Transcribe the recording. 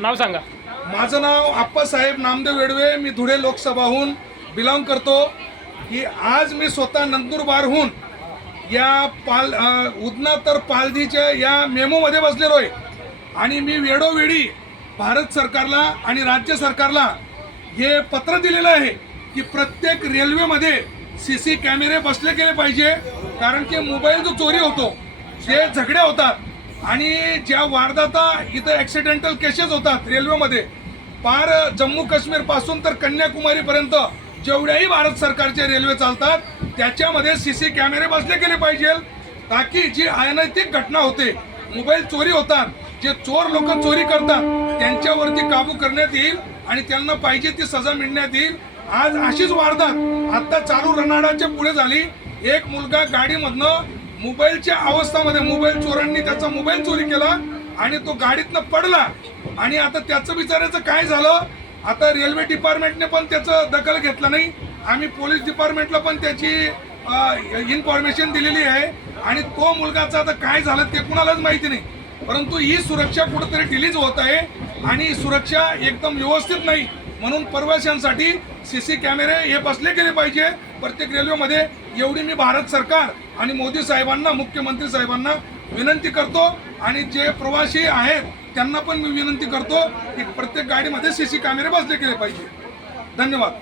नाव सांगा. माझं नाव आप्पासाहेब नामदेव वेडवे, मी धुळे लोकसभाहून बिलॉंग करतो. की आज मी स्वतः नंदुरबारहून या उदना तर पालधीच्या या मेमोमध्ये बसलेलो आहे आणि मी वेळोवेळी भारत सरकारला आणि राज्य सरकारला हे पत्र दिलेलं आहे की प्रत्येक रेल्वेमध्ये सीसी कॅमेरे बसले गेले पाहिजे. कारण की मोबाईल जो चोरी होतो, जे झगडे होतात आणि ज्या वारदाता इथं ॲक्सिडेंटल केसेस होतात रेल्वेमध्ये, पार जम्मू काश्मीर पासून तर कन्याकुमारीपर्यंत जेवढ्याही भारत सरकारचे रेल्वे चालतात त्याच्यामध्ये सीसी कॅमेरे बसले गेले पाहिजे, ताकी जी अनैतिक घटना होते, मोबाईल चोरी होतात, जे चोर लोक चोरी करतात त्यांच्यावरती काबू करण्यात येईल आणि त्यांना पाहिजे ती सजा मिळण्यात येईल. आज अशीच वारदात आता चालू रनाडाच्या पुढे झाली. एक मुलगा गाडीमधनं मोबाईलच्या अवस्थेमध्ये, मोबाईल चोरांनी त्याचा मोबाईल चोरी केला आणि तो गाडीतनं पडला आणि आता त्याचं विचारायचं काय झालं. आता रेल्वे डिपार्टमेंटने पण त्याचं दखल घेतलं नाही. आम्ही पोलीस डिपार्टमेंटला पण त्याची इन्फॉर्मेशन दिलेली आहे आणि तो मुलगाचं आता काय झालं ते कुणालाच माहिती नाही. परंतु ही सुरक्षा कुठेतरी डिलीज होत आहे आणि सुरक्षा एकदम व्यवस्थित नाही. म्हणून प्रवाशांसाठी सीसी कॅमेरे हे बसले गेले पाहिजे प्रत्येक रेल्वेमध्ये. एवढी मी भारत सरकार आणि मोदी साहेबांना, मुख्यमंत्री साहेबांना विनंती करतो आणि जे प्रवासी आहेत त्यांना पण मी विनंती करतो की प्रत्येक गाडीमध्ये सीसी कॅमेरे बसले गेले पाहिजे. धन्यवाद.